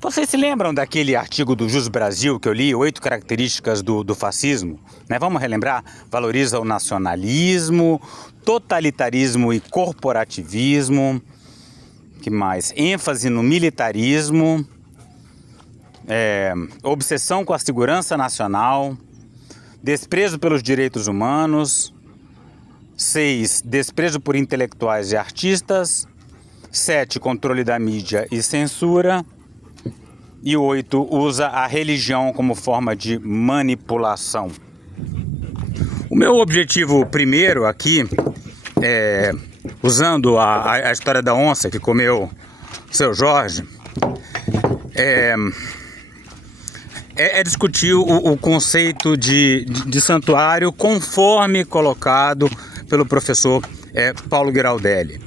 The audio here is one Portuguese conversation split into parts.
Vocês se lembram daquele artigo do Jus Brasil que eu li, 8 características do fascismo? Né? Vamos relembrar? Valoriza o nacionalismo, totalitarismo e corporativismo. Que mais? ênfase no militarismo, obsessão com a segurança nacional, desprezo pelos direitos humanos. 6. Desprezo por intelectuais e artistas. 7. Controle da mídia e censura. E 8. Usa a religião como forma de manipulação. O meu objetivo primeiro aqui, usando a história da onça que comeu seu Jorge, é discutir o conceito de santuário conforme colocado pelo professor Paulo Giraldelli,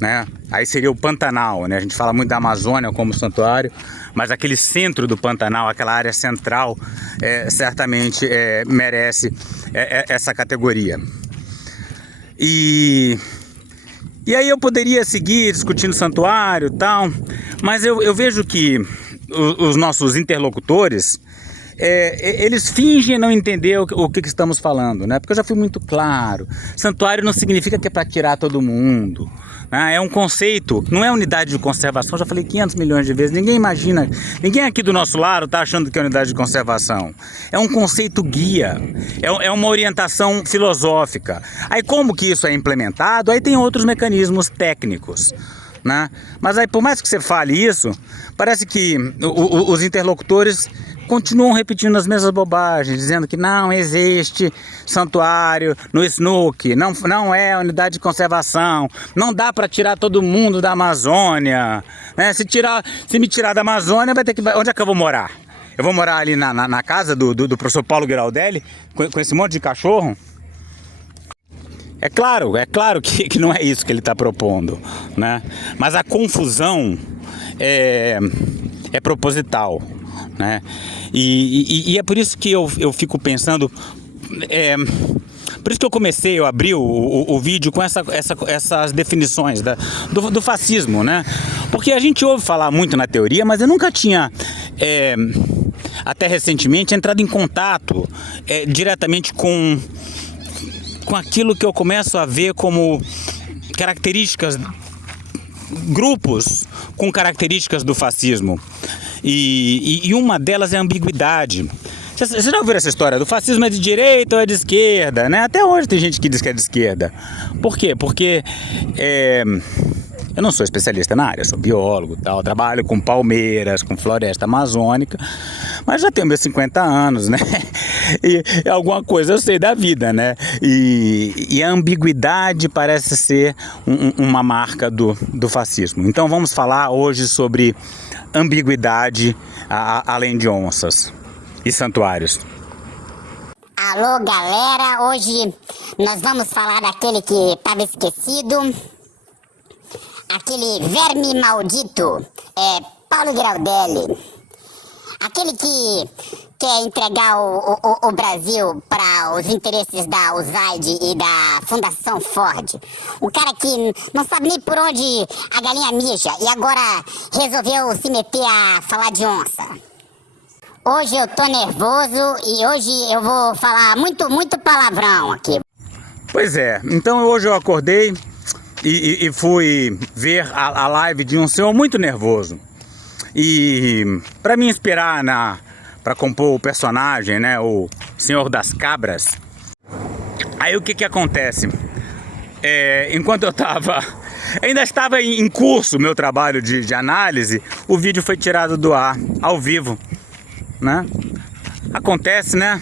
né? Aí seria o Pantanal, né? A gente fala muito da Amazônia como santuário, mas aquele centro do Pantanal, aquela área central, certamente merece essa categoria. E aí eu poderia seguir discutindo santuário e tal, mas eu vejo que os nossos interlocutores, eles fingem não entender o que estamos falando, né? Porque eu já fui muito claro. Santuário não significa que é para tirar todo mundo, né? É um conceito, não é unidade de conservação. Já falei 500 milhões de vezes. Ninguém imagina, ninguém aqui do nosso lado está achando que é unidade de conservação. É um conceito guia, é uma orientação filosófica. Aí como que isso é implementado? Aí tem outros mecanismos técnicos, né? Mas aí, por mais que você fale isso, parece que os interlocutores continuam repetindo as mesmas bobagens, dizendo que não existe santuário no SNUC, não é unidade de conservação, não dá para tirar todo mundo da Amazônia, né? Se me tirar da Amazônia, onde é que eu vou morar? Eu vou morar ali na casa do professor Paulo Giraldelli, com esse monte de cachorro? É claro que não é isso que ele está propondo, né? Mas a confusão é proposital, né? E é por isso que eu fico pensando, por isso que eu abri o vídeo com essas definições do fascismo, né? Porque a gente ouve falar muito na teoria, mas eu nunca tinha, até recentemente, entrado em contato diretamente com aquilo que eu começo a ver como características, grupos com características do fascismo. E uma delas é a ambiguidade. Você já ouviu essa história? Do fascismo é de direita ou é de esquerda, né? Até hoje tem gente que diz que é de esquerda. Por quê? Porque eu não sou especialista na área, sou biólogo, tal, trabalho com palmeiras, com floresta amazônica, mas já tenho meus 50 anos, né? E alguma coisa eu sei da vida, né? E a ambiguidade parece ser uma marca do fascismo. Então vamos falar hoje sobre ambiguidade além de onças e santuários. Alô, galera, hoje nós vamos falar daquele que estava esquecido, aquele verme maldito, Paulo Giraldelli, aquele que quer entregar o Brasil para os interesses da USAID e da Fundação Ford. Um cara que não sabe nem por onde a galinha mija e agora resolveu se meter a falar de onça. Hoje eu tô nervoso e hoje eu vou falar muito palavrão aqui. Pois é, então hoje eu acordei e fui ver a live de um senhor muito nervoso. E para me inspirar para compor o personagem, né, o Senhor das Cabras, aí o que acontece? Enquanto eu ainda estava em curso meu trabalho de análise, o vídeo foi tirado do ar, ao vivo, né? Acontece, né?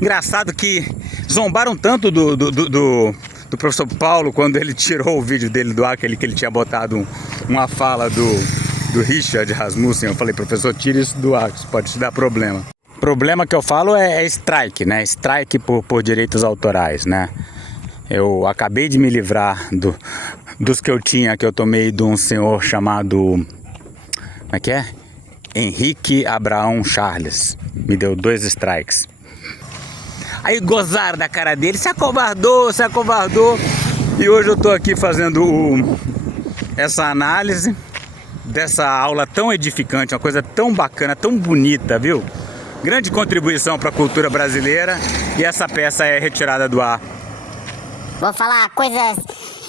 Engraçado que zombaram tanto do professor Paulo quando ele tirou o vídeo dele do ar, que ele tinha botado uma fala do Richard Rasmussen. Eu falei, professor, tire isso do ar, isso pode te dar problema. Problema que eu falo é strike, né? Strike por direitos autorais, né? Eu acabei de me livrar dos que eu tomei de um senhor chamado, como é que é? Henrique Abraão Charles. Me deu 2 strikes. Aí gozaram da cara dele, se acovardou, se acovardou. E hoje eu tô aqui fazendo essa análise dessa aula tão edificante, uma coisa tão bacana, tão bonita, viu? Grande contribuição para a cultura brasileira, e essa peça é retirada do ar. Vou falar coisas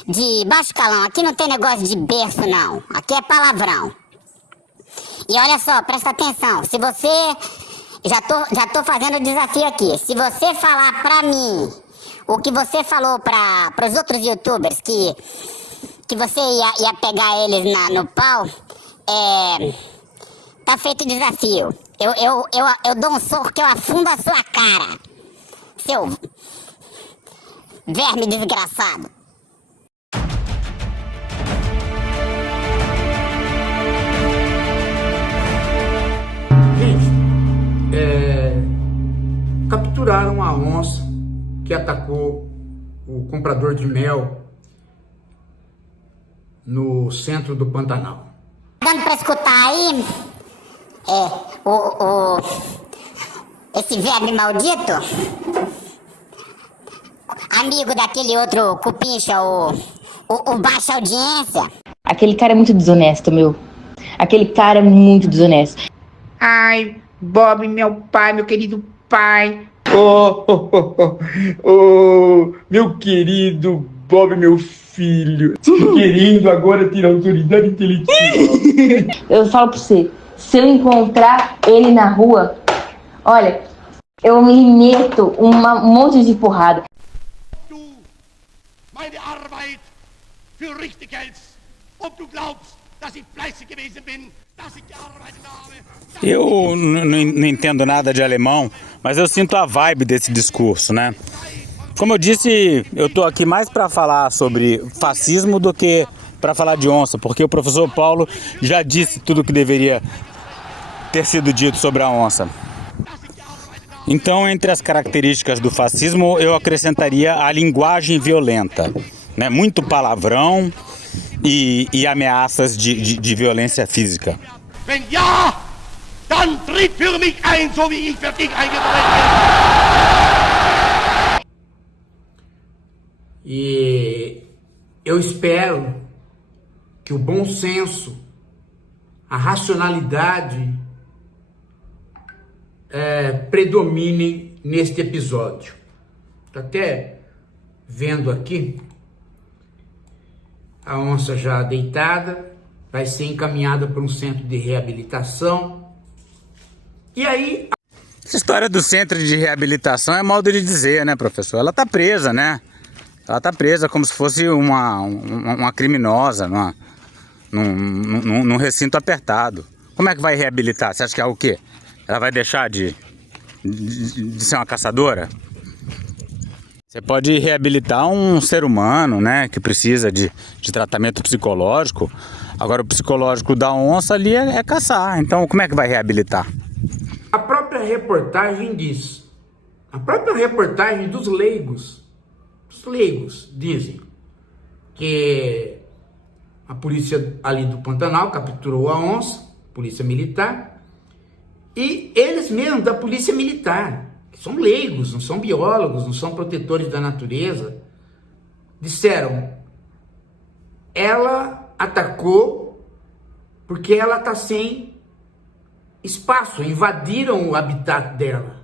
de baixo calão. Aqui não tem negócio de berço, não. Aqui é palavrão. E olha só, presta atenção. Se você... Já tô fazendo o desafio aqui. Se você falar pra mim o que você falou pros outros youtubers, que você ia pegar eles no pau, tá feito o desafio. Eu dou um soco que eu afundo a sua cara. Seu verme desgraçado. Capturaram a onça que atacou o comprador de mel no centro do Pantanal. Dando pra escutar aí, esse verme maldito, amigo daquele outro cupincha, o baixa audiência. Aquele cara é muito desonesto, meu. Aquele cara é muito desonesto. Ai, Bob, meu pai, meu querido pai. Meu querido Bob, meu filho. Querendo agora ter autoridade intelectual. Eu falo pra você, se eu encontrar ele na rua, olha, eu me meto um monte de porrada. Du meine Arbeit für richtig hältst, ob du glaubst, dass ich fleißig gewesen bin, dass ich gearbeitet habe. Eu não entendo nada de alemão, mas eu sinto a vibe desse discurso, né? Como eu disse, eu tô aqui mais para falar sobre fascismo do que para falar de onça, porque o professor Paulo já disse tudo o que deveria ter sido dito sobre a onça. Então, entre as características do fascismo, eu acrescentaria a linguagem violenta, né? Muito palavrão e ameaças de violência física. Wenn ja, dann tritt für mich ein, so wie ich für dich eingetreten bin. E eu espero que o bom senso, a racionalidade predomine neste episódio. Estou até vendo aqui a onça já deitada, vai ser encaminhada para um centro de reabilitação. E aí... Essa história do centro de reabilitação é modo de dizer, né, professor? Ela tá presa, né? Ela tá presa como se fosse uma criminosa num recinto apertado. Como é que vai reabilitar? Você acha que é o quê? Ela vai deixar de ser uma caçadora? Você pode reabilitar um ser humano, né, que precisa de tratamento psicológico. Agora, o psicológico da onça ali é caçar. Então, como é que vai reabilitar? A própria reportagem diz, a própria reportagem dos leigos, os leigos dizem que a polícia ali do Pantanal capturou a onça, polícia militar, e eles mesmos da polícia militar, que são leigos, não são biólogos, não são protetores da natureza, disseram, ela atacou porque ela está sem espaço, invadiram o habitat dela.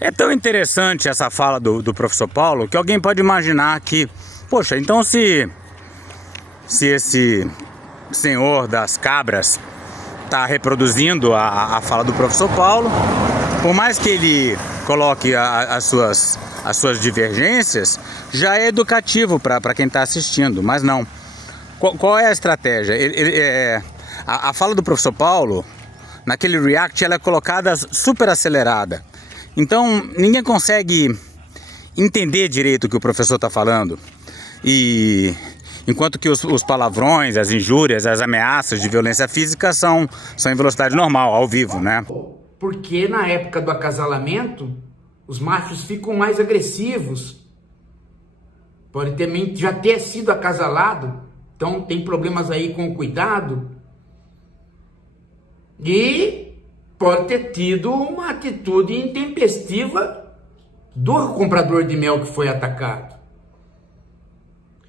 É tão interessante essa fala do professor Paulo que alguém pode imaginar que, poxa, então se esse senhor das cabras está reproduzindo a fala do professor Paulo, por mais que ele coloque as suas divergências, já é educativo para quem está assistindo, mas não. Qual é a estratégia? A fala do professor Paulo, naquele react, ela é colocada super acelerada. Então, ninguém consegue entender direito o que o professor está falando. E enquanto que os palavrões, as injúrias, as ameaças de violência física são em velocidade normal, ao vivo, né? Porque na época do acasalamento, os machos ficam mais agressivos. Pode também já ter sido acasalado, então tem problemas aí com o cuidado. E pode ter tido uma atitude intempestiva do comprador de mel que foi atacado.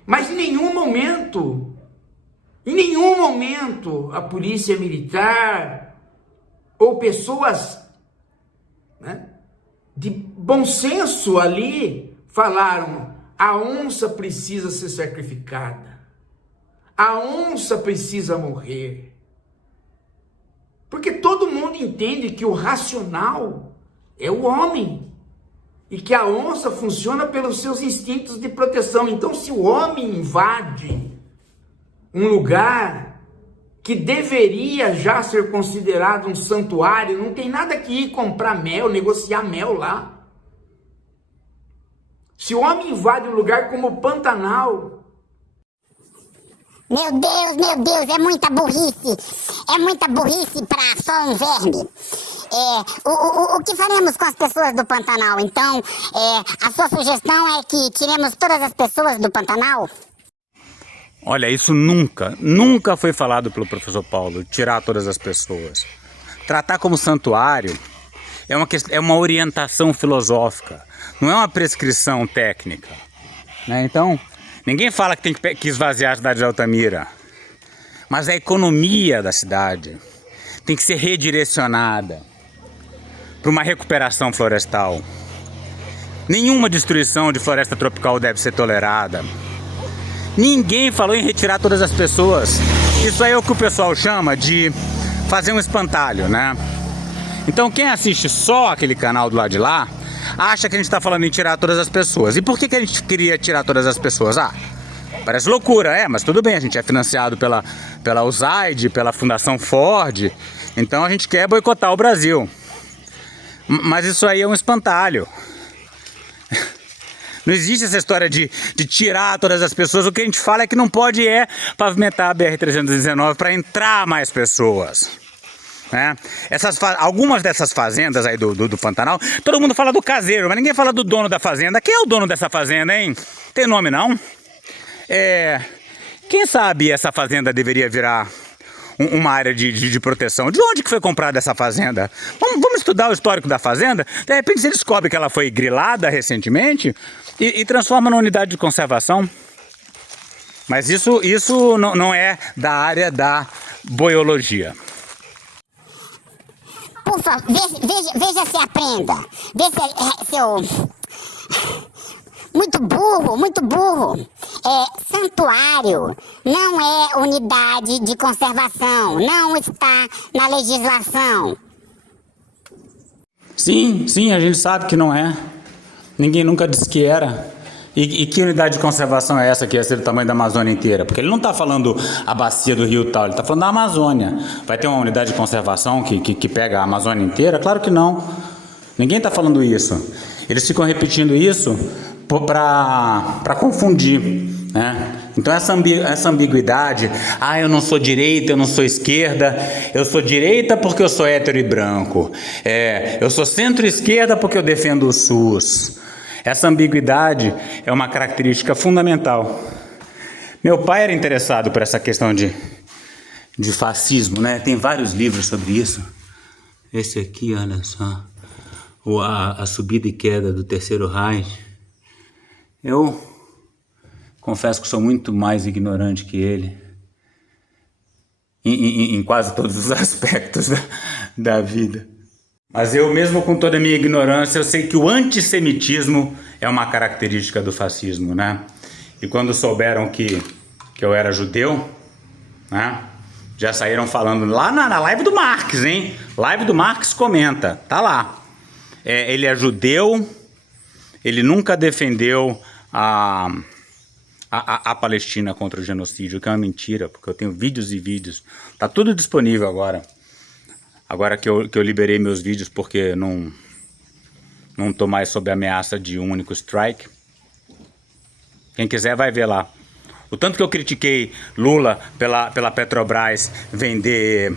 Mas em nenhum momento, a polícia militar ou pessoas, né, de bom senso ali falaram: a onça precisa ser sacrificada, a onça precisa morrer. Porque todo mundo entende que o racional é o homem e que a onça funciona pelos seus instintos de proteção. Então, se o homem invade um lugar que deveria já ser considerado um santuário, não tem nada que ir comprar mel, negociar mel lá. Se o homem invade um lugar como o Pantanal... Meu Deus, é muita burrice. É muita burrice para só um verme. O que faremos com as pessoas do Pantanal? Então, a sua sugestão é que tiremos todas as pessoas do Pantanal? Olha, isso nunca foi falado pelo professor Paulo, tirar todas as pessoas. Tratar como santuário é uma orientação filosófica, não é uma prescrição técnica, né? Então, ninguém fala que tem que esvaziar a cidade de Altamira, mas a economia da cidade tem que ser redirecionada para uma recuperação florestal. Nenhuma destruição de floresta tropical deve ser tolerada. Ninguém falou em retirar todas as pessoas. Isso aí é o que o pessoal chama de fazer um espantalho, né? Então quem assiste só aquele canal do lado de lá acha que a gente está falando em tirar todas as pessoas. E por que a gente queria tirar todas as pessoas? Parece loucura, mas tudo bem, a gente é financiado pela USAID, pela Fundação Ford, então a gente quer boicotar o Brasil. Mas isso aí é um espantalho. Não existe essa história de tirar todas as pessoas. O que a gente fala é que não pode pavimentar a BR-319 para entrar mais pessoas, né? Algumas dessas fazendas aí do Pantanal, todo mundo fala do caseiro, mas ninguém fala do dono da fazenda. Quem é o dono dessa fazenda, hein? Tem nome não? Quem sabe essa fazenda deveria virar uma área de proteção. De onde que foi comprada essa fazenda? Vamos estudar o histórico da fazenda. De repente você descobre que ela foi grilada recentemente e transforma numa unidade de conservação. Mas isso não é da área da boiologia. Por favor, veja se aprenda. Veja seu... Muito burro. Santuário não é unidade de conservação, não está na legislação. Sim, a gente sabe que não é. Ninguém nunca disse que era. E que unidade de conservação é essa que ia ser do tamanho da Amazônia inteira? Porque ele não está falando a bacia do rio tal, ele está falando da Amazônia. Vai ter uma unidade de conservação que pega a Amazônia inteira? Claro que não. Ninguém está falando isso. Eles ficam repetindo isso para confundir, né? Então essa ambiguidade, eu não sou direita, eu não sou esquerda, eu sou direita porque eu sou hétero e branco, eu sou centro-esquerda porque eu defendo o SUS. Essa ambiguidade é uma característica fundamental. Meu pai era interessado por essa questão de fascismo, né? Tem vários livros sobre isso. Esse aqui, olha só, a subida e queda do Terceiro Reich. Eu confesso que sou muito mais ignorante que ele em quase todos os aspectos da vida. Mas eu, mesmo com toda a minha ignorância, eu sei que o antissemitismo é uma característica do fascismo, né? E quando souberam que eu era judeu, né, já saíram falando lá na live do Marx, hein? Live do Marx comenta, tá lá. Ele é judeu, ele nunca defendeu a Palestina contra o genocídio, que é uma mentira, porque eu tenho vídeos e vídeos. Tá tudo disponível agora. Agora que eu liberei meus vídeos porque não tô mais sob a ameaça de um único strike. Quem quiser vai ver lá. O tanto que eu critiquei Lula pela Petrobras vender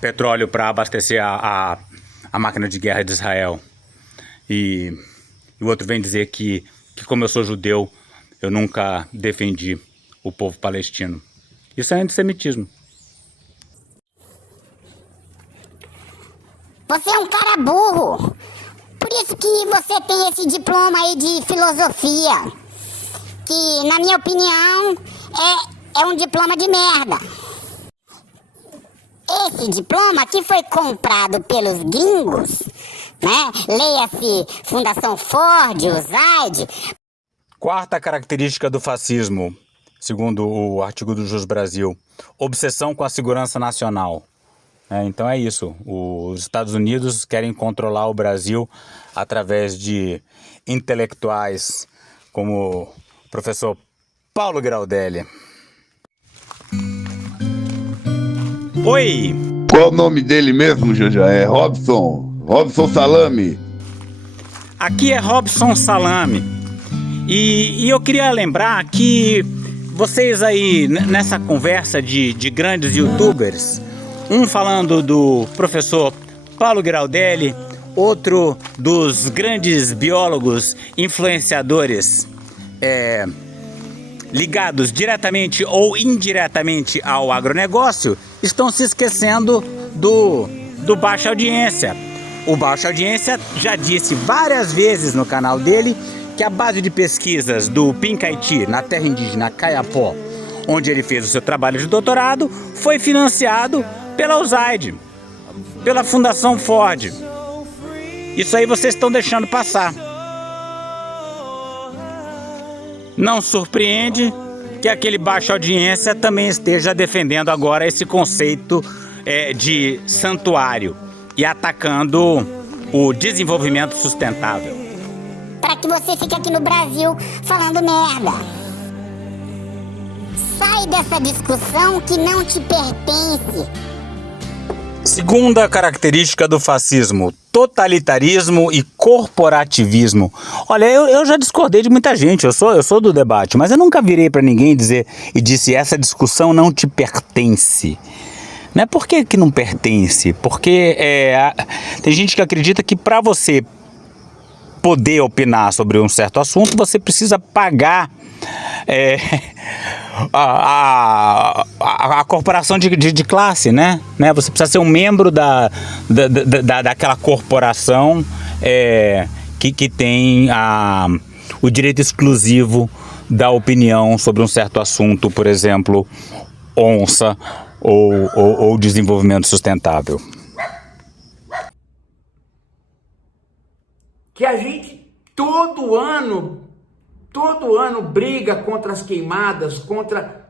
petróleo para abastecer a máquina de guerra de Israel. E o outro vem dizer que como eu sou judeu, eu nunca defendi o povo palestino. Isso é antissemitismo. Você é um cara burro. Por isso que você tem esse diploma aí de filosofia, que, na minha opinião, é um diploma de merda. Esse diploma que foi comprado pelos gringos, né? Leia-se Fundação Ford, USAID. Quarta característica do fascismo, segundo o artigo do Jus Brasil: obsessão com a segurança nacional. Então é isso, os Estados Unidos querem controlar o Brasil através de intelectuais como o professor Paulo Graudelli. Oi! Qual o nome dele mesmo, Janja? É Robson Salame. Aqui é Robson Salame. E eu queria lembrar que vocês aí, nessa conversa de grandes youtubers, um falando do professor Paulo Graudelli, outro dos grandes biólogos influenciadores ligados diretamente ou indiretamente ao agronegócio, estão se esquecendo do Baixa Audiência. O Baixa Audiência já disse várias vezes no canal dele que a base de pesquisas do Pincaiti, na terra indígena Caiapó, onde ele fez o seu trabalho de doutorado, foi financiado pela USAID, pela Fundação Ford. Isso aí vocês estão deixando passar. Não surpreende que aquele Baixa Audiência também esteja defendendo agora esse conceito de santuário e atacando o desenvolvimento sustentável. Para que você fique aqui no Brasil falando merda. Sai dessa discussão que não te pertence. Segunda característica do fascismo: totalitarismo e corporativismo. Olha, eu já discordei de muita gente, eu sou do debate, mas eu nunca virei para ninguém e disse: essa discussão não te pertence. Não é por que não pertence? Porque tem gente que acredita que para você poder opinar sobre um certo assunto, você precisa pagar a corporação de classe, né? Você precisa ser um membro daquela corporação que tem o direito exclusivo da opinião sobre um certo assunto, por exemplo, onça ou desenvolvimento sustentável. Que a gente todo ano briga contra as queimadas, contra...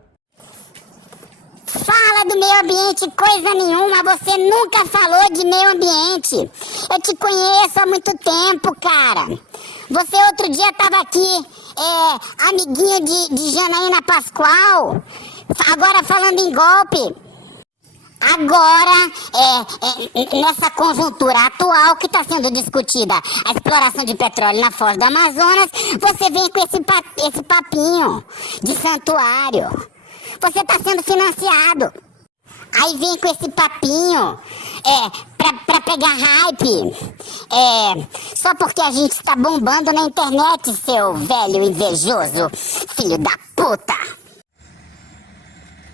Fala do meio ambiente coisa nenhuma, você nunca falou de meio ambiente. Eu te conheço há muito tempo, cara. Você outro dia tava aqui, amiguinho de Janaína Pascoal, agora falando em golpe. Agora, nessa conjuntura atual que está sendo discutida a exploração de petróleo na foz do Amazonas, você vem com esse papinho de santuário. Você está sendo financiado. Aí vem com esse papinho pra pegar hype. Só porque a gente está bombando na internet, seu velho invejoso, filho da puta.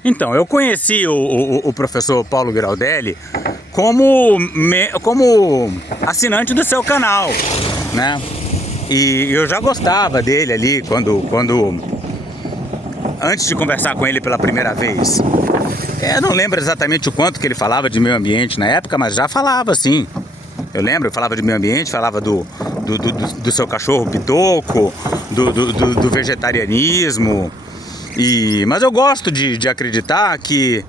Então, eu conheci o professor Paulo Graudelli como assinante do seu canal, né? E eu já gostava dele ali antes de conversar com ele pela primeira vez. Eu não lembro exatamente o quanto que ele falava de meio ambiente na época, mas já falava sim. Eu lembro, eu falava de meio ambiente, falava do seu cachorro pitoco, do vegetarianismo. Mas eu gosto de acreditar que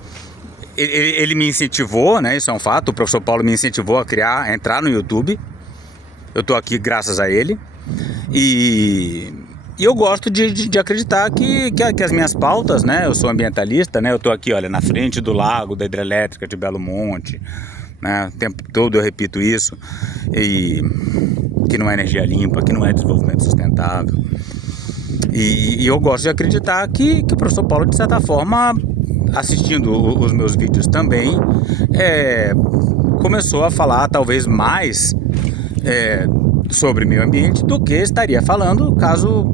ele me incentivou, né? Isso é um fato. O professor Paulo me incentivou a entrar no YouTube. Eu tô aqui graças a ele. E eu gosto de acreditar que as minhas pautas, né? Eu sou ambientalista, né? Eu tô aqui, olha, na frente do lago da hidrelétrica de Belo Monte, né? O tempo todo eu repito isso. E que não é energia limpa, que não é desenvolvimento sustentável. E eu gosto de acreditar que o professor Paulo, de certa forma, assistindo os meus vídeos também, começou a falar talvez mais sobre meio ambiente do que estaria falando caso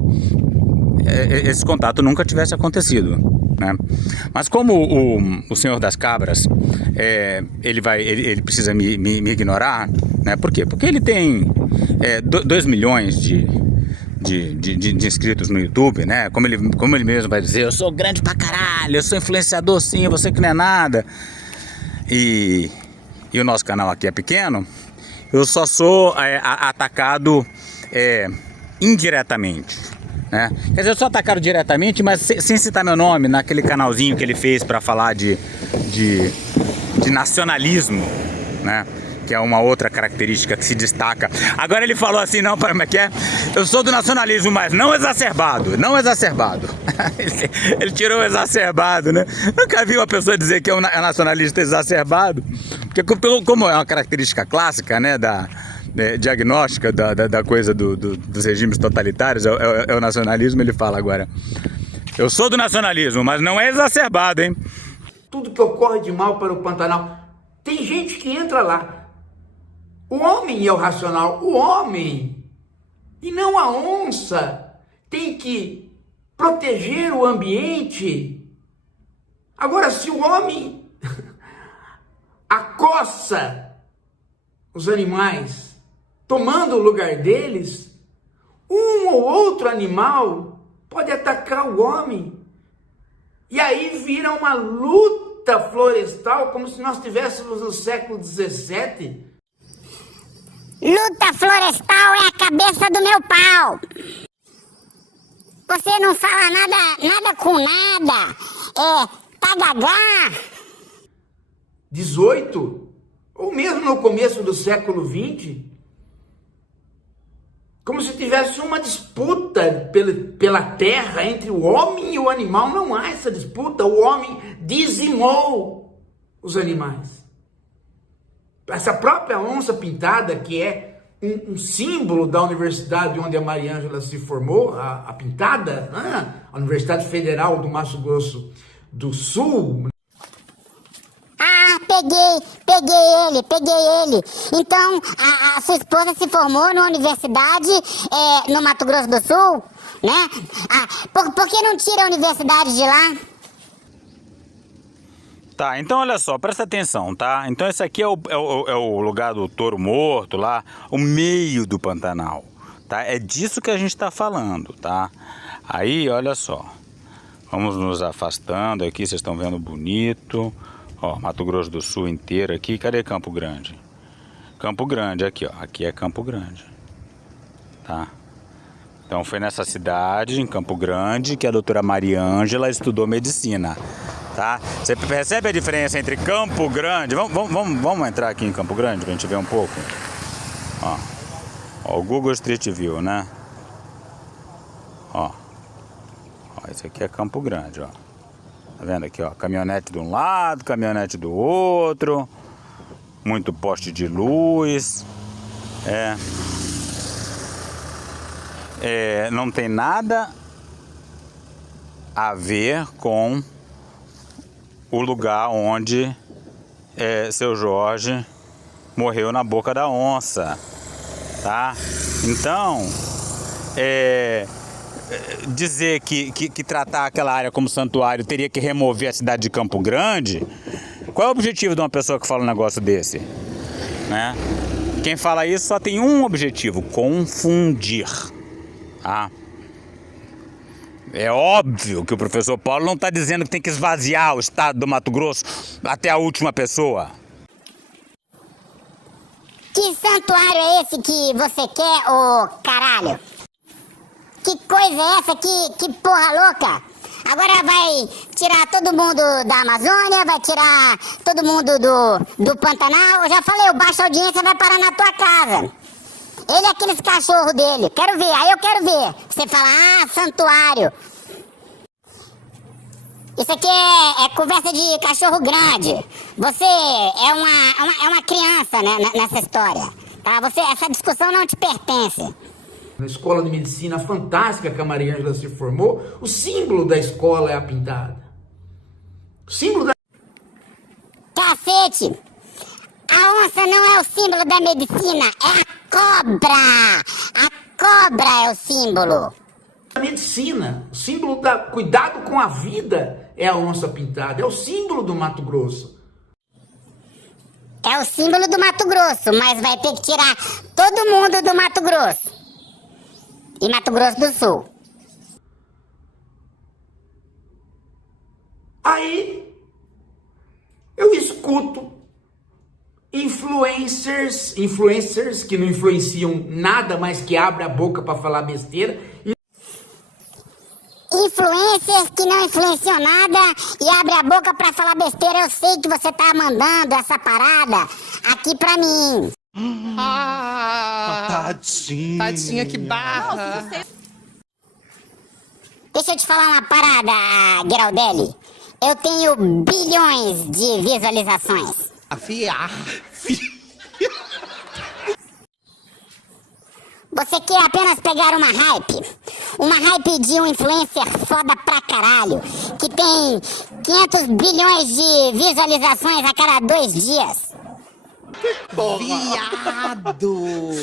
esse contato nunca tivesse acontecido, né? Mas como o senhor das cabras, ele precisa me ignorar, né? Por quê? Porque ele tem 2 milhões de inscritos no YouTube, né? Como ele mesmo vai dizer, eu sou grande pra caralho, eu sou influenciador sim, você que não é nada. E o nosso canal aqui é pequeno, eu só sou atacado indiretamente, né? Quer dizer, eu sou atacado diretamente, mas sem citar meu nome, naquele canalzinho que ele fez para falar de nacionalismo, né? Que é uma outra característica que se destaca. Agora ele falou assim, não, como é que é? Eu sou do nacionalismo, mas não exacerbado, não exacerbado. Ele tirou o exacerbado, né? Nunca vi uma pessoa dizer que é um nacionalista exacerbado, porque como é uma característica clássica, né, diagnóstica da coisa dos regimes totalitários, é o nacionalismo. Ele fala agora, eu sou do nacionalismo, mas não é exacerbado, hein? Tudo que ocorre de mal para o Pantanal, tem gente que entra lá. O homem é o racional, o homem, e não a onça, tem que proteger o ambiente. Agora, se o homem acossa os animais, tomando o lugar deles, um ou outro animal pode atacar o homem. E aí vira uma luta florestal, como se nós estivéssemos no século XVII. Luta florestal é a cabeça do meu pau. Você não fala nada com nada. Tagagá. 18, ou mesmo no começo do século 20, como se tivesse uma disputa pela terra entre o homem e o animal. Não há essa disputa, o homem dizimou os animais. Essa própria onça pintada, que é um símbolo da universidade onde a Maria Ângela se formou, a pintada, a Universidade Federal do Mato Grosso do Sul. Ah, peguei ele. Então, a sua esposa se formou na universidade no Mato Grosso do Sul, né? Por que não tira a universidade de lá? Tá, então olha só, presta atenção, tá? Então esse aqui é o lugar do touro morto lá, o meio do Pantanal, tá? É disso que a gente tá falando, tá? Aí, olha só, vamos nos afastando aqui, vocês estão vendo bonito. Ó, Mato Grosso do Sul inteiro aqui, cadê Campo Grande? Campo Grande, aqui ó, aqui é Campo Grande, tá? Então foi nessa cidade, em Campo Grande, que a doutora Maria Ângela estudou medicina, tá? Você percebe a diferença entre Campo Grande? Vamos entrar aqui em Campo Grande pra gente ver um pouco. Ó, o Google Street View, né? Ó, esse aqui é Campo Grande, ó. Tá vendo aqui, ó? Caminhonete de um lado, caminhonete do outro. Muito poste de luz. Não tem nada a ver com o lugar onde seu Jorge morreu na boca da onça, tá? Então, dizer que tratar aquela área como santuário teria que remover a cidade de Campo Grande, qual é o objetivo de uma pessoa que fala um negócio desse, né? Quem fala isso só tem um objetivo: confundir, tá? É óbvio que o professor Paulo não está dizendo que tem que esvaziar o estado do Mato Grosso até a última pessoa. Que santuário é esse que você quer, ô caralho? Que coisa é essa? Que porra louca? Agora vai tirar todo mundo da Amazônia, vai tirar todo mundo do Pantanal. Eu já falei, o Baixa Audiência vai parar na tua casa. Ele é aqueles cachorros dele. Quero ver, aí eu quero ver. Você fala, santuário. Isso aqui é conversa de cachorro grande. Você é uma criança, né, nessa história. Tá? Essa discussão não te pertence. Na escola de medicina fantástica que a Maria Ângela se formou, o símbolo da escola é a pintada. O símbolo da... Cacete! A onça não é o símbolo da medicina, é a cobra! A cobra é o símbolo. da medicina, o símbolo da cuidado com a vida é a onça pintada, é o símbolo do Mato Grosso. É o símbolo do Mato Grosso, mas vai ter que tirar todo mundo do Mato Grosso. E Mato Grosso do Sul. Aí eu escuto influencers que não influenciam nada, mas que abrem a boca para falar besteira. Influencers que não influenciam nada e abre a boca pra falar besteira. Eu sei que você tá mandando essa parada aqui pra mim. Tadinha. Tadinha, que barra. Deixa eu te falar uma parada, Geraldelli. Eu tenho bilhões de visualizações. Afiar. Você quer apenas pegar uma hype de um influencer foda pra caralho, que tem 500 bilhões de visualizações a cada 2 dias. Viado.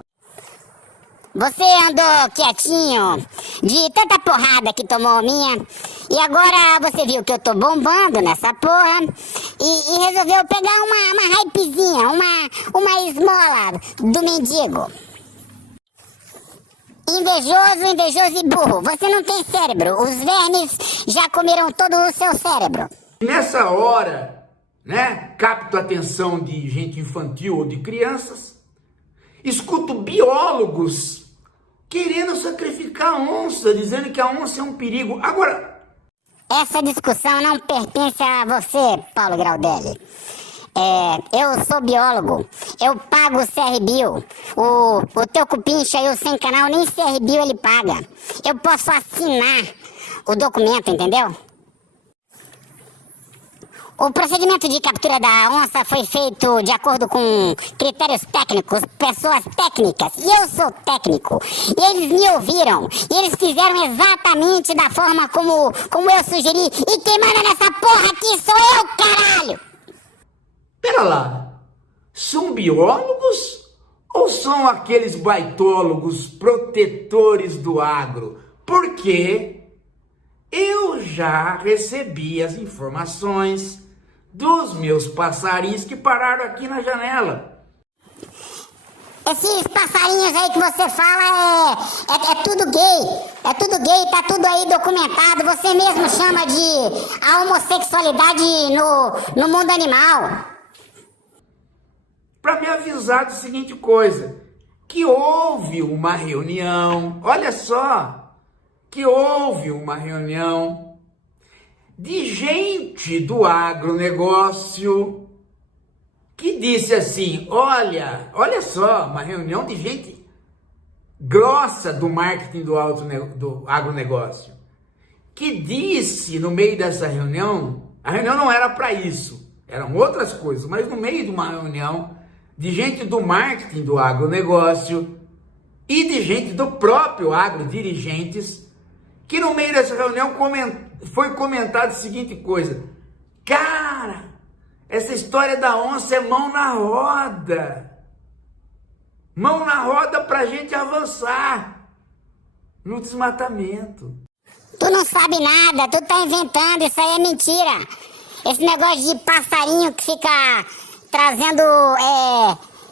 Você andou quietinho de tanta porrada que tomou minha, e agora você viu que eu tô bombando nessa porra e resolveu pegar uma hypezinha, uma esmola do mendigo. Invejoso e burro. Você não tem cérebro. Os vermes já comeram todo o seu cérebro. Nessa hora, né, capto a atenção de gente infantil ou de crianças, escuto biólogos querendo sacrificar a onça, dizendo que a onça é um perigo. Agora, essa discussão não pertence a você, Paulo Graudelli. Eu sou biólogo, eu pago o CRBio, o teu cupincha e o sem canal nem CRBio ele paga. Eu posso assinar o documento, entendeu? O procedimento de captura da onça foi feito de acordo com critérios técnicos, pessoas técnicas, e eu sou técnico. E eles me ouviram, e eles fizeram exatamente da forma como eu sugeri, e quem manda nessa porra aqui sou eu, caralho! pera lá, são biólogos ou são aqueles baitólogos protetores do agro? Porque eu já recebi as informações dos meus passarinhos que pararam aqui na janela. Esses passarinhos aí que você fala é tudo gay. É tudo gay, tá tudo aí documentado. Você mesmo chama de a homossexualidade no mundo animal. Para me avisar da seguinte coisa, que houve uma reunião, olha só, que houve uma reunião de gente do agronegócio que disse assim, olha só, uma reunião de gente grossa do marketing do agronegócio, que disse no meio dessa reunião, a reunião não era para isso, eram outras coisas, mas no meio de uma reunião de gente do marketing do agronegócio e de gente do próprio agro, dirigentes, que no meio dessa reunião foi comentado a seguinte coisa, cara, essa história da onça é mão na roda pra gente avançar no desmatamento. Tu não sabe nada, tu tá inventando, isso aí é mentira. Esse negócio de passarinho que fica trazendo,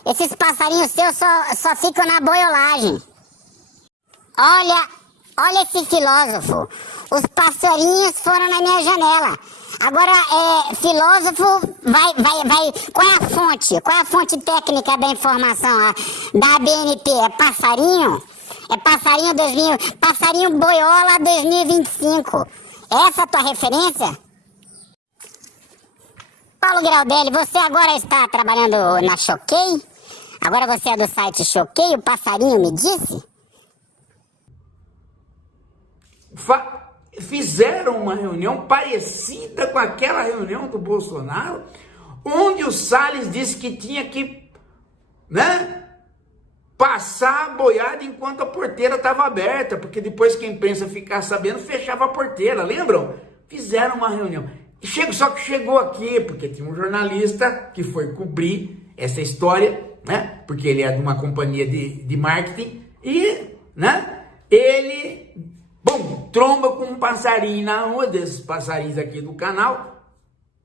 esses passarinhos seus só ficam na boiolagem. Olha esse filósofo, os passarinhos foram na minha janela. Agora, filósofo, vai, qual é a fonte? Qual é a fonte técnica da informação da ABNT? É passarinho? É passarinho boiola 2025. Essa é a tua referência? Paulo Graudelli, você agora está trabalhando na Choquei? Agora você é do site Choquei, o passarinho me disse? Fizeram uma reunião parecida com aquela reunião do Bolsonaro, onde o Salles disse que tinha que, passar a boiada enquanto a porteira estava aberta, porque depois que a imprensa ficar sabendo, fechava a porteira, lembram? Fizeram uma reunião. Só que chegou aqui, porque tinha um jornalista que foi cobrir essa história, porque ele é de uma companhia de marketing, e, ele bum, tromba com um passarinho na rua, desses passarinhos aqui do canal.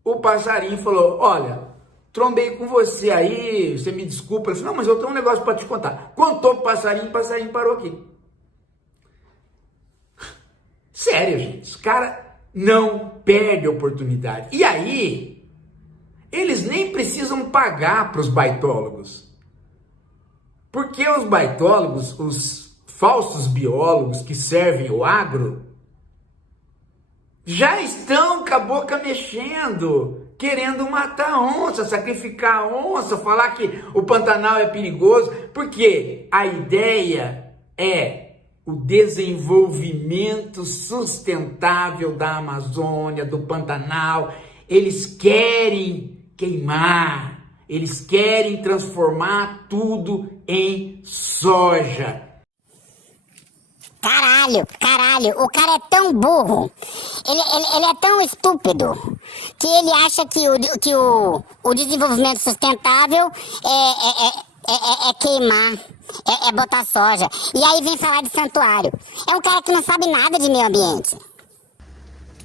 O passarinho falou, olha, trombei com você aí, você me desculpa. Ele falou, não, mas eu tenho um negócio para te contar. Contou pro passarinho, o passarinho parou aqui. Sério, gente, os caras não perdem a oportunidade. E aí, eles nem precisam pagar para os baitólogos. Porque os baitólogos, os falsos biólogos que servem o agro, já estão com a boca mexendo, querendo matar a onça, sacrificar a onça, falar que o Pantanal é perigoso, porque a ideia é o desenvolvimento sustentável da Amazônia, do Pantanal. Eles querem queimar, eles querem transformar tudo em soja. Caralho, o cara é tão burro, ele é tão estúpido, que ele acha que o desenvolvimento sustentável é queimar, é botar soja. E aí vem falar de santuário. É um cara que não sabe nada de meio ambiente.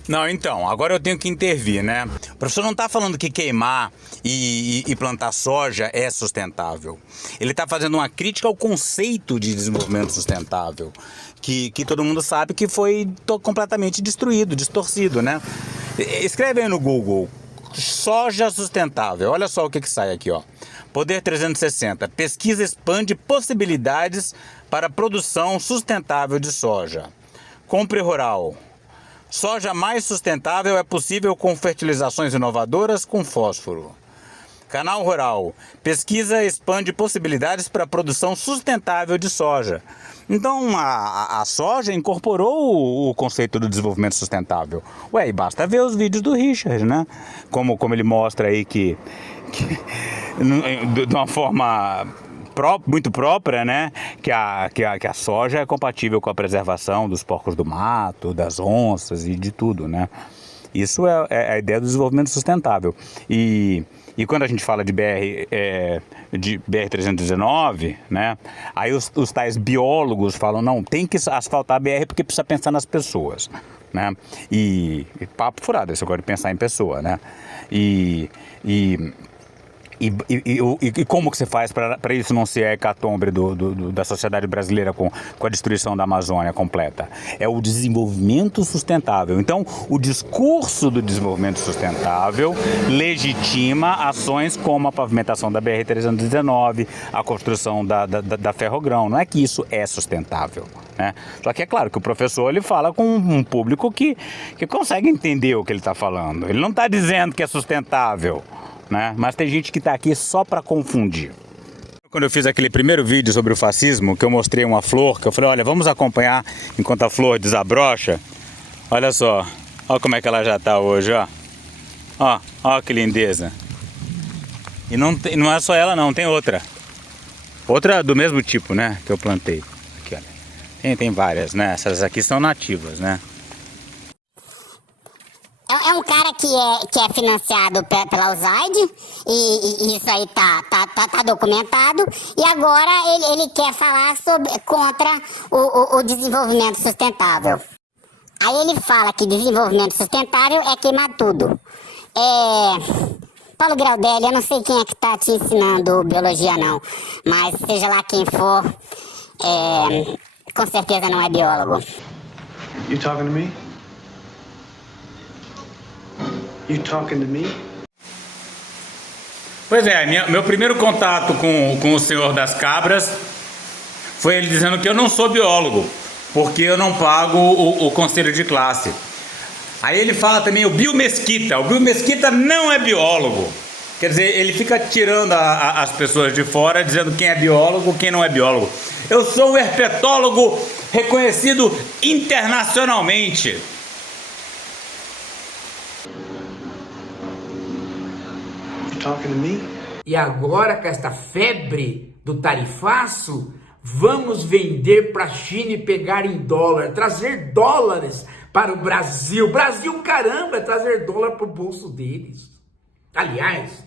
Não, então, agora eu tenho que intervir, né? O professor não está falando que queimar e plantar soja é sustentável. Ele está fazendo uma crítica ao conceito de desenvolvimento sustentável, que todo mundo sabe que foi completamente destruído, distorcido, né? Escreve aí no Google, soja sustentável. Olha só o que sai aqui, ó. Poder 360. Pesquisa expande possibilidades para produção sustentável de soja. Compre Rural. Soja mais sustentável é possível com fertilizações inovadoras com fósforo. Canal Rural. Pesquisa expande possibilidades para a produção sustentável de soja. Então a soja incorporou o conceito do desenvolvimento sustentável. Ué, e basta ver os vídeos do Richard, né? Como ele mostra aí que de uma forma muito própria, né? Que a soja é compatível com a preservação dos porcos do mato, das onças e de tudo, né? Isso é a ideia do desenvolvimento sustentável. E quando a gente fala de BR-319, né? Aí os tais biólogos falam, não, tem que asfaltar a BR porque precisa pensar nas pessoas, né? E papo furado, esse agora de pensar em pessoa, né? E como que você faz para isso não ser a hecatombe da sociedade brasileira com a destruição da Amazônia completa? É o desenvolvimento sustentável. Então, o discurso do desenvolvimento sustentável legitima ações como a pavimentação da BR-319, a construção da Ferrogrão. Não é que isso é sustentável, né? Só que é claro que o professor ele fala com um público que consegue entender o que ele está falando. Ele não está dizendo que é sustentável, né? Mas tem gente que está aqui só para confundir. Quando eu fiz aquele primeiro vídeo sobre o fascismo, que eu mostrei uma flor, que eu falei, olha, vamos acompanhar enquanto a flor desabrocha. Olha só, olha como é que ela já está hoje, ó. Ó que lindeza. E não é só ela não, tem outra. Outra do mesmo tipo, né, que eu plantei. Aqui, olha. Tem várias, né, essas aqui são nativas, né. É um cara que é financiado pela USAID, e isso aí tá documentado, e agora ele quer falar contra o desenvolvimento sustentável. Aí ele fala que desenvolvimento sustentável é queimar tudo. Paulo Graudelli, eu não sei quem é que tá te ensinando biologia não, mas seja lá quem for, com certeza não é biólogo. You talking to me? You talking to me? Pois é, meu primeiro contato com o senhor das cabras foi ele dizendo que eu não sou biólogo, porque eu não pago o conselho de classe. Aí ele fala também o Bill Mesquita. O Bill Mesquita não é biólogo. Quer dizer, ele fica tirando as pessoas de fora, dizendo quem é biólogo, quem não é biólogo. Eu sou um herpetólogo reconhecido internacionalmente. E agora, com esta febre do tarifaço, vamos vender para a China e pegar em dólar, trazer dólares para o Brasil. Brasil, caramba, é trazer dólar para o bolso deles. Aliás,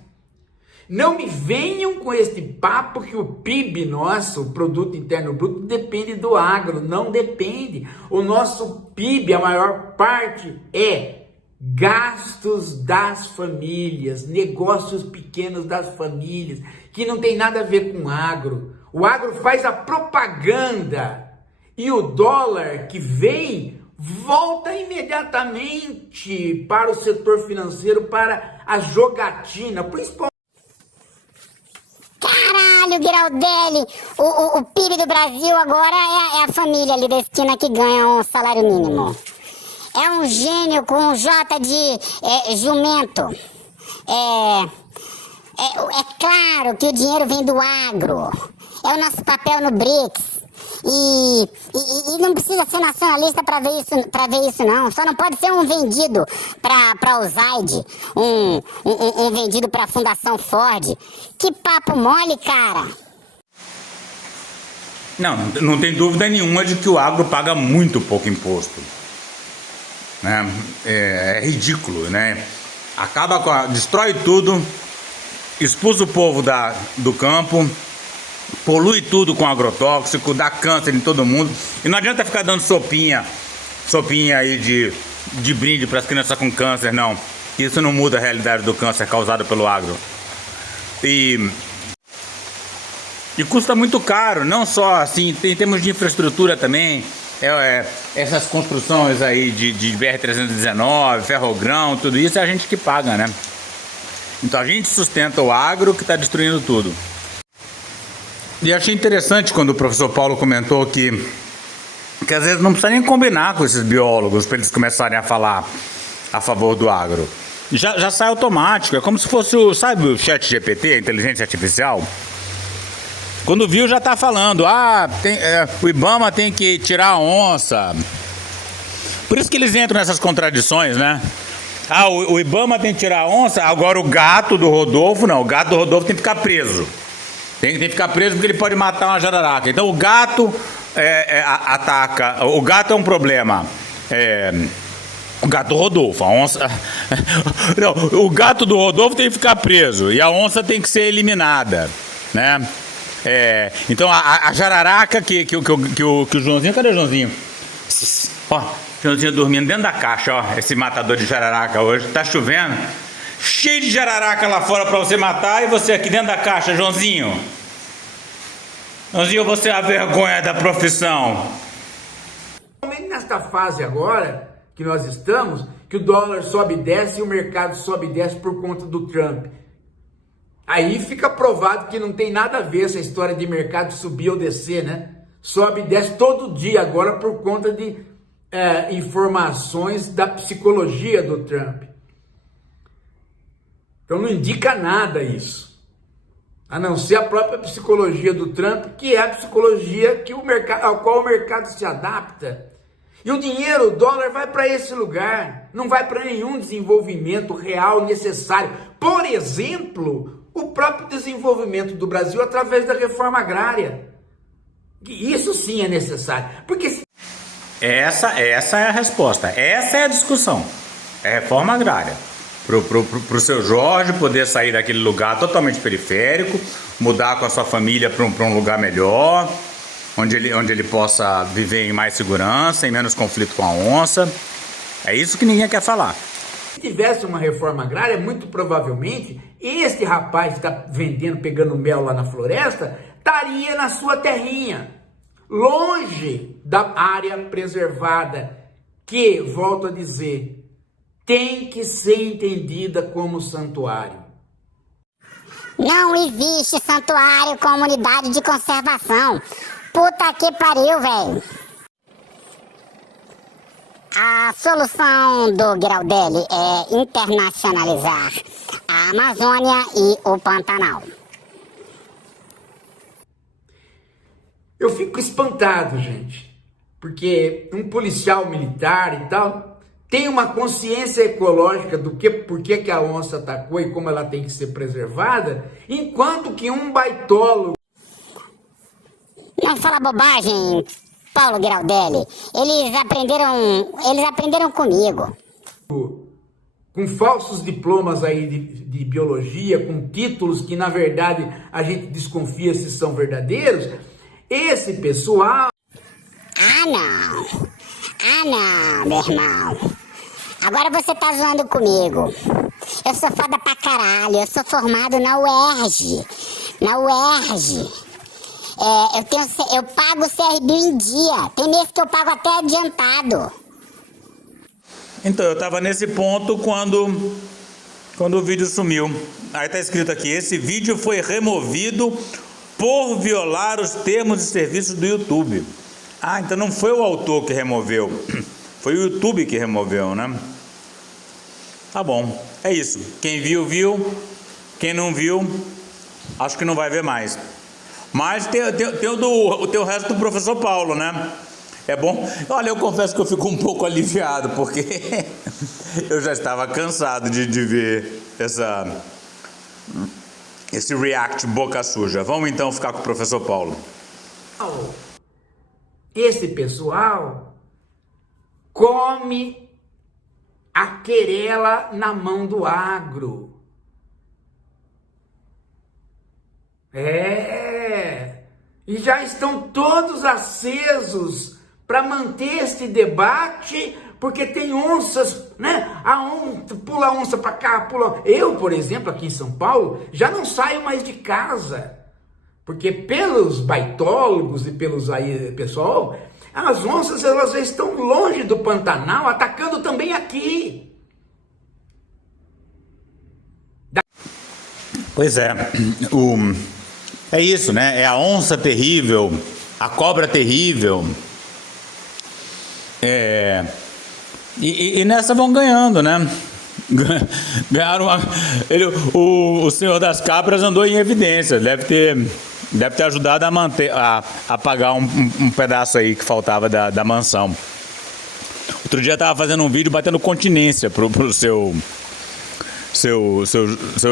Não me venham com este papo que o PIB nosso, o Produto Interno Bruto, depende do agro. Não depende. O nosso PIB, a maior parte, é gastos das famílias, negócios pequenos das famílias, que não tem nada a ver com agro. O agro faz a propaganda e o dólar que vem volta imediatamente para o setor financeiro, para a jogatina, principalmente. Caralho, Giraldelli, o PIB do Brasil agora é a família ali da esquina que ganha um salário mínimo. É um gênio com um J de jumento. É claro que o dinheiro vem do agro. É o nosso papel no BRICS. E não precisa ser nacionalista para ver isso não. Só não pode ser um vendido para o Zaid, um vendido para a Fundação Ford. Que papo mole, cara. Não tem dúvida nenhuma de que o agro paga muito pouco imposto, né? É ridículo, né? Destrói tudo, expulsa o povo do campo, polui tudo com agrotóxico, dá câncer em todo mundo. E não adianta ficar dando sopinha aí de brinde para as crianças com câncer, não. Isso não muda a realidade do câncer causado pelo agro. E custa muito caro, não só assim, em termos de infraestrutura também. Essas construções aí de BR-319, ferrogrão, tudo isso é a gente que paga, né? Então a gente sustenta o agro que está destruindo tudo. E achei interessante quando o professor Paulo comentou que às vezes não precisa nem combinar com esses biólogos para eles começarem a falar a favor do agro. Já sai automático, é como se fosse sabe o ChatGPT, a inteligência artificial? Quando viu já está falando, o IBAMA tem que tirar a onça. Por isso que eles entram nessas contradições, né? O IBAMA tem que tirar a onça, agora o gato do Rodolfo, não, o gato do Rodolfo tem que ficar preso. Tem que ficar preso porque ele pode matar uma jararaca. Então o gato ataca. O gato é um problema. O gato do Rodolfo. A onça. Não, o gato do Rodolfo tem que ficar preso. E a onça tem que ser eliminada. Né? Então a jararaca que o Joãozinho. Cadê o Joãozinho? Ó, o Joãozinho dormindo dentro da caixa, ó. Esse matador de jararaca hoje. Tá chovendo. Cheio de jararaca lá fora para você matar e você aqui dentro da caixa, Joãozinho. Joãozinho, você é a vergonha da profissão. Nesta fase agora que nós estamos, que o dólar sobe e desce e o mercado sobe e desce por conta do Trump. Aí fica provado que não tem nada a ver essa história de mercado subir ou descer, né? Sobe e desce todo dia agora por conta de informações da psicologia do Trump. Então não indica nada isso, a não ser a própria psicologia do Trump, que é a psicologia ao qual o mercado se adapta. E o dinheiro, o dólar, vai para esse lugar, não vai para nenhum desenvolvimento real necessário. Por exemplo, o próprio desenvolvimento do Brasil através da reforma agrária. Isso sim é necessário, porque... Essa é a resposta, essa é a discussão, é reforma agrária. Pro seu Jorge poder sair daquele lugar totalmente periférico, mudar com a sua família para um lugar melhor, onde ele possa viver em mais segurança, em menos conflito com a onça. É isso que ninguém quer falar. Se tivesse uma reforma agrária, muito provavelmente, este rapaz que está pegando mel lá na floresta, estaria na sua terrinha, longe da área preservada, que, volto a dizer, tem que ser entendida como santuário. Não existe santuário como unidade de conservação. Puta que pariu, velho. A solução do Giraldelli é internacionalizar a Amazônia e o Pantanal. Eu fico espantado, gente, porque um policial militar e tal tem uma consciência ecológica do por que a onça atacou e como ela tem que ser preservada, enquanto que um baitolo... Não fala bobagem, Paulo Giraldelli. Eles aprenderam comigo. com falsos diplomas aí de biologia, com títulos que na verdade a gente desconfia se são verdadeiros, esse pessoal... Ah não, meu irmão. Agora você tá zoando comigo. Eu sou foda pra caralho, eu sou formado na UERJ. Eu pago o CRB em dia, tem mês que eu pago até adiantado. Então, eu tava nesse ponto quando o vídeo sumiu. Aí tá escrito aqui, esse vídeo foi removido por violar os termos de serviço do YouTube. Ah, então não foi o autor que removeu, foi o YouTube que removeu, né? Tá bom, é isso. Quem viu, viu. Quem não viu, acho que não vai ver mais. Mas tem o resto do professor Paulo, né? É bom. Olha, eu confesso que eu fico um pouco aliviado, porque eu já estava cansado de ver esse react boca suja. Vamos então ficar com o professor Paulo. Esse pessoal come a querela na mão do agro. E já estão todos acesos para manter este debate, porque tem onças, né? Pula onça para cá, pula... Eu, por exemplo, aqui em São Paulo, já não saio mais de casa, porque pelos baitólogos e pelos aí, pessoal, as onças elas já estão longe do Pantanal, atacando também aqui. Pois é, é isso, né? É a onça terrível, a cobra terrível. E nessa vão ganhando, né? Ganharam o senhor das cabras andou em evidência, deve ter ajudado a manter, a pagar um pedaço aí que faltava da mansão. Outro dia eu tava fazendo um vídeo batendo continência pro seu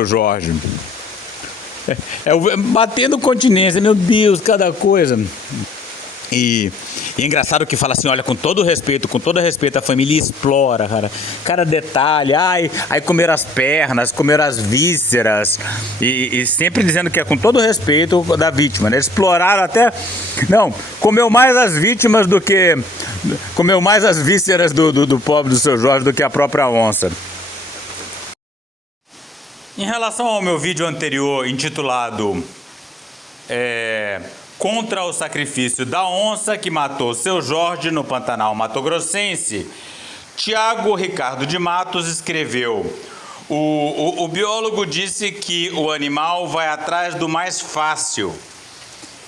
Jorge. Batendo continência, meu Deus, cada coisa. E é engraçado que fala assim, olha, com todo respeito, a família explora, cara. Cada detalhe, aí comeram as pernas, comeram as vísceras, e sempre dizendo que é com todo respeito da vítima, né? Exploraram até, não, comeu mais as vítimas comeu mais as vísceras do pobre do seu Jorge do que a própria onça. Em relação ao meu vídeo anterior intitulado Contra o sacrifício da onça que matou seu Jorge no Pantanal Mato-Grossense, Tiago Ricardo de Matos escreveu: o biólogo disse que o animal vai atrás do mais fácil.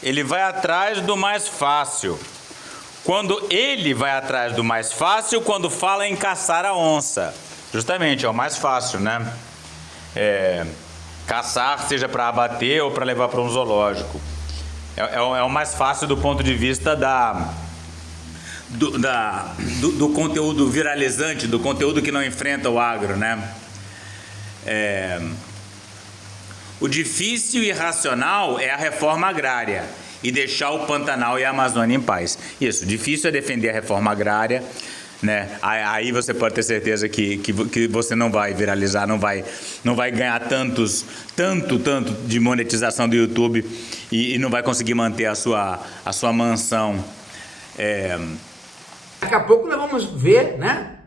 Ele vai atrás do mais fácil. Quando ele vai atrás do mais fácil, quando fala em caçar a onça. Justamente, é o mais fácil, né? Caçar, seja para abater ou para levar para um zoológico. É o mais fácil do ponto de vista do conteúdo viralizante, do conteúdo que não enfrenta o agro, né? O difícil e racional é a reforma agrária e deixar o Pantanal e a Amazônia em paz. Isso, difícil é defender a reforma agrária, né? Aí você pode ter certeza que você não vai viralizar, não vai ganhar tanto de monetização do YouTube e não vai conseguir manter a sua mansão. Daqui a pouco nós vamos ver, né?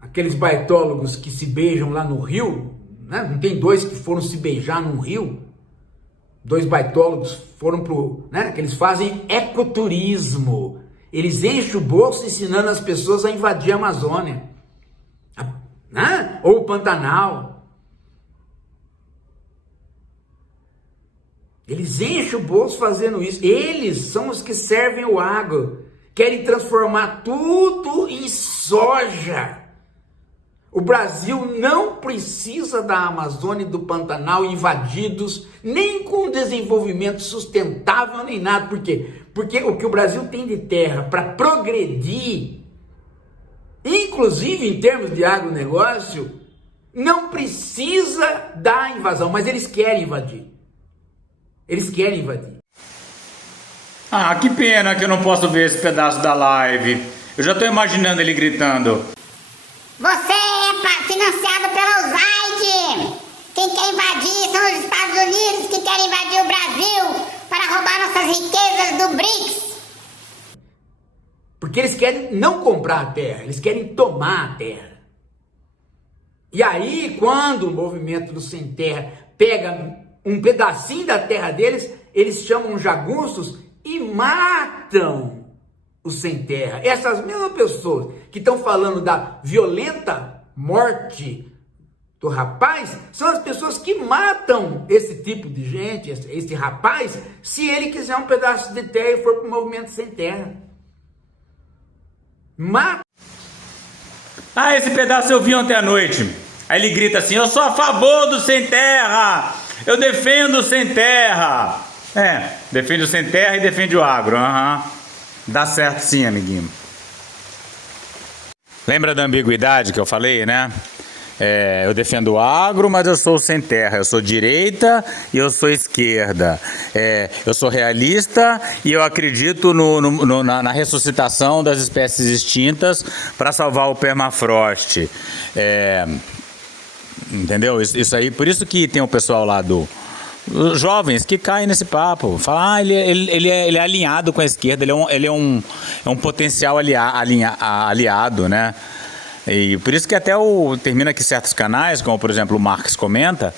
Aqueles baitólogos que se beijam lá no rio, né? Não tem dois que foram se beijar num rio? Dois baitólogos foram né? Que eles fazem ecoturismo. Eles enchem o bolso ensinando as pessoas a invadir a Amazônia, né? Ou o Pantanal. Eles enchem o bolso fazendo isso. Eles são os que servem o agro. Querem transformar tudo em soja. O Brasil não precisa da Amazônia e do Pantanal invadidos, nem com desenvolvimento sustentável, nem nada. Por quê? Porque o que o Brasil tem de terra para progredir, inclusive em termos de agronegócio, não precisa da invasão, mas eles querem invadir. Eles querem invadir. Ah, que pena que eu não posso ver esse pedaço da live. Eu já estou imaginando ele gritando: Você é financiado pela USAID. Quem quer invadir são os Estados Unidos que querem invadir o Brasil para roubar nossas riquezas do BRICS. Porque eles querem não comprar a terra, eles querem tomar a terra. E aí, quando o movimento do Sem Terra pega um pedacinho da terra deles, eles chamam jagunços e matam os Sem Terra. Essas mesmas pessoas que estão falando da violenta morte do rapaz, são as pessoas que matam esse tipo de gente, esse rapaz, se ele quiser um pedaço de terra e for para o movimento Sem Terra. Mata. Ah, esse pedaço eu vi ontem à noite. Aí ele grita assim: eu sou a favor do Sem Terra, eu defendo o Sem Terra. Defende o Sem Terra e defende o agro. Dá certo sim, amiguinho. Lembra da ambiguidade que eu falei, né? Eu defendo o agro, mas eu sou sem terra. Eu sou direita e eu sou esquerda. Eu sou realista e eu acredito na ressuscitação das espécies extintas para salvar o permafrost. Entendeu? Isso aí, por isso que tem o pessoal lá os jovens que caem nesse papo. Falam, ele é alinhado com a esquerda, ele é um potencial aliado, né? E por isso que até termina que certos canais, como por exemplo o Marx comenta,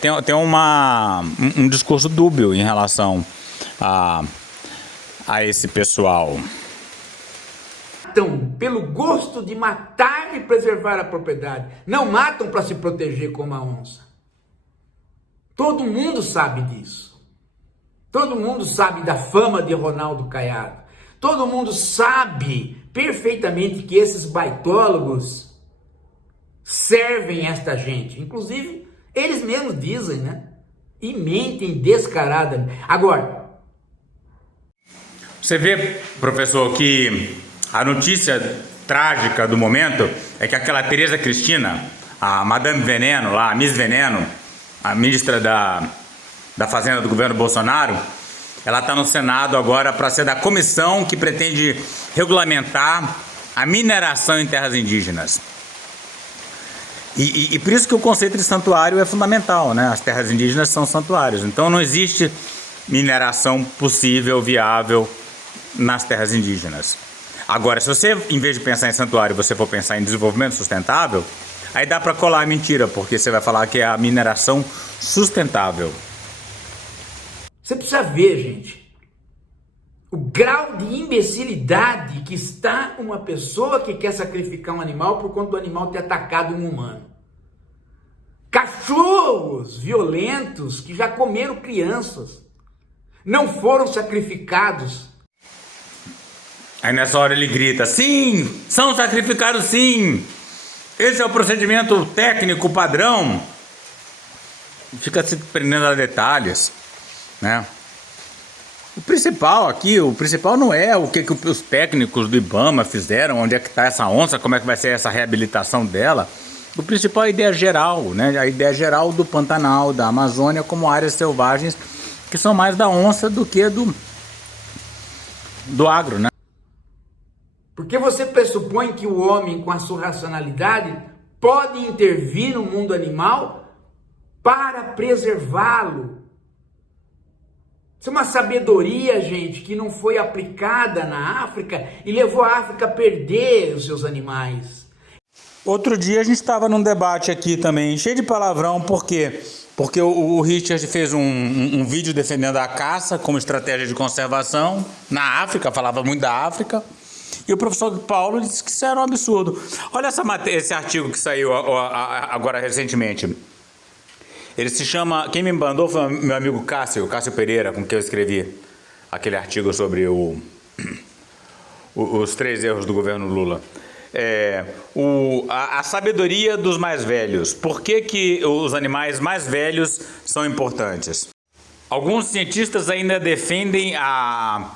tem um discurso dúbio em relação a esse pessoal. Matam pelo gosto de matar e preservar a propriedade. Não matam para se proteger como a onça. Todo mundo sabe disso. Todo mundo sabe da fama de Ronaldo Caiado. Todo mundo sabe perfeitamente que esses baitólogos servem esta gente. Inclusive, eles mesmos dizem, né? E mentem descaradamente. Agora, você vê, professor, que a notícia trágica do momento é que aquela Tereza Cristina, a Madame Veneno lá, a Miss Veneno, a ministra da Fazenda do governo Bolsonaro, ela está no Senado agora para ser da comissão que pretende regulamentar a mineração em terras indígenas. E por isso que o conceito de santuário é fundamental, né? As terras indígenas são santuários. Então não existe mineração possível, viável nas terras indígenas. Agora, se você, em vez de pensar em santuário, você for pensar em desenvolvimento sustentável, aí dá para colar a mentira, porque você vai falar que é a mineração sustentável. Você precisa ver, gente, o grau de imbecilidade que está uma pessoa que quer sacrificar um animal por conta do animal ter atacado um humano. Cachorros violentos que já comeram crianças não foram sacrificados. Aí nessa hora ele grita: sim, são sacrificados sim. Esse é o procedimento técnico padrão. Fica se prendendo a detalhes, né? O principal não é o que os técnicos do IBAMA fizeram, onde é que está essa onça, como é que vai ser essa reabilitação dela. O principal é a ideia geral, né? A ideia geral do Pantanal, da Amazônia, como áreas selvagens que são mais da onça do que do agro, né? Porque você pressupõe que o homem, com a sua racionalidade, pode intervir no mundo animal para preservá-lo. Isso é uma sabedoria, gente, que não foi aplicada na África e levou a África a perder os seus animais. Outro dia a gente estava num debate aqui também, cheio de palavrão, por quê? Porque o Richard fez um vídeo defendendo a caça como estratégia de conservação na África, falava muito da África, e o professor Paulo disse que isso era um absurdo. Olha esse artigo que saiu agora recentemente. Ele se chama, quem me mandou foi meu amigo Cássio Pereira, com quem eu escrevi aquele artigo sobre os 3 erros do governo Lula. A sabedoria dos mais velhos. Por que os animais mais velhos são importantes? Alguns cientistas ainda defendem a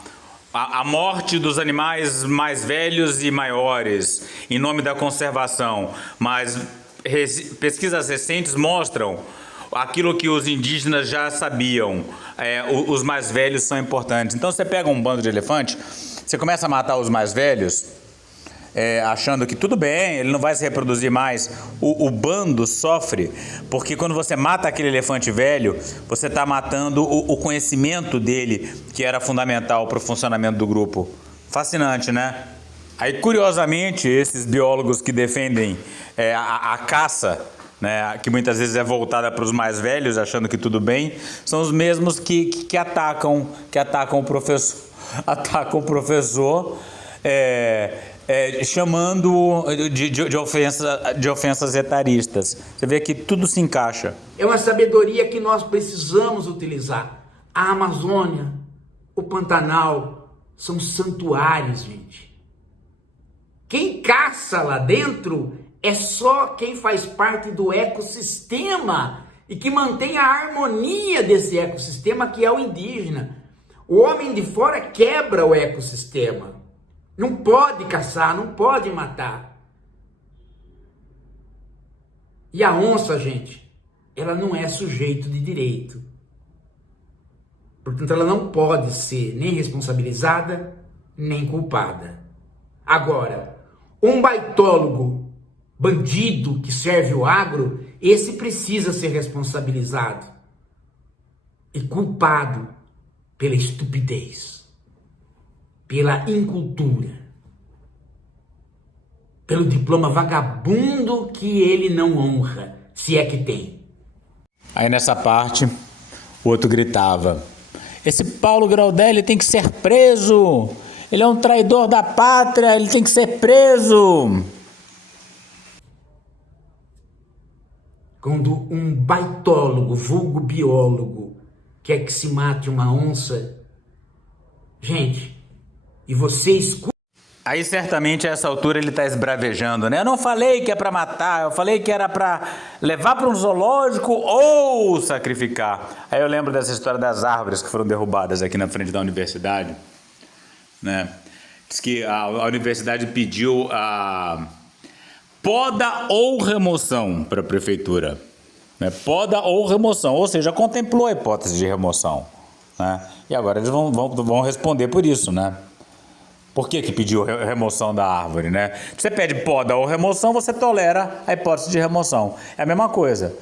morte dos animais mais velhos e maiores em nome da conservação, mas pesquisas recentes mostram aquilo que os indígenas já sabiam, os mais velhos são importantes. Então você pega um bando de elefante, você começa a matar os mais velhos, achando que tudo bem, ele não vai se reproduzir mais. O bando sofre, porque quando você mata aquele elefante velho, você está matando o conhecimento dele, que era fundamental para o funcionamento do grupo. Fascinante, né? Aí, curiosamente, esses biólogos que defendem a caça, né, que muitas vezes é voltada para os mais velhos, achando que tudo bem, são os mesmos que atacam o professor, chamando de ofensas etaristas. Você vê que tudo se encaixa. É uma sabedoria que nós precisamos utilizar. A Amazônia, o Pantanal, são santuários, gente. Quem caça lá dentro é só quem faz parte do ecossistema e que mantém a harmonia desse ecossistema, que é o indígena. O homem de fora quebra o ecossistema. Não pode caçar, não pode matar. E a onça, gente, ela não é sujeito de direito. Portanto, ela não pode ser nem responsabilizada, nem culpada. Agora, um baitólogo, bandido que serve o agro, esse precisa ser responsabilizado e culpado pela estupidez, pela incultura, pelo diploma vagabundo que ele não honra, se é que tem. Aí nessa parte, o outro gritava: esse Paulo Graudelli tem que ser preso! Ele é um traidor da pátria, ele tem que ser preso! Quando um baitólogo, vulgo biólogo, quer que se mate uma onça, gente, e você escuta... Aí certamente a essa altura ele está esbravejando, né? Eu não falei que é para matar, eu falei que era para levar para um zoológico ou sacrificar. Aí eu lembro dessa história das árvores que foram derrubadas aqui na frente da universidade, né? Diz que a universidade pediu a poda ou remoção para a prefeitura, né? Poda ou remoção, ou seja, contemplou a hipótese de remoção, né? E agora eles vão responder por isso, né? Por que pediu remoção da árvore, né? Você pede poda ou remoção, você tolera a hipótese de remoção. É a mesma coisa.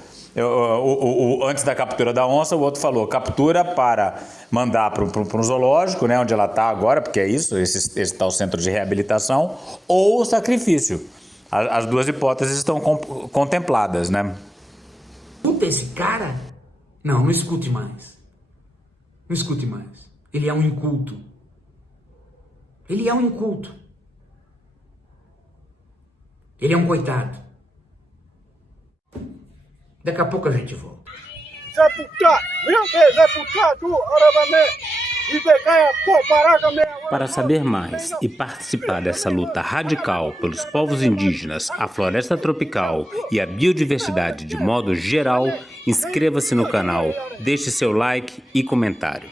Antes da captura da onça, o outro falou: captura para mandar para um zoológico, né, onde ela está agora, porque é isso, esse tal centro de reabilitação, ou sacrifício. As duas hipóteses estão contempladas, né? Escuta esse cara? Não escute mais. Não escute mais. Ele é um inculto. Ele é um inculto. Ele é um coitado. Daqui a pouco a gente volta. Para saber mais e participar dessa luta radical pelos povos indígenas, a floresta tropical e a biodiversidade de modo geral, inscreva-se no canal, deixe seu like e comentário.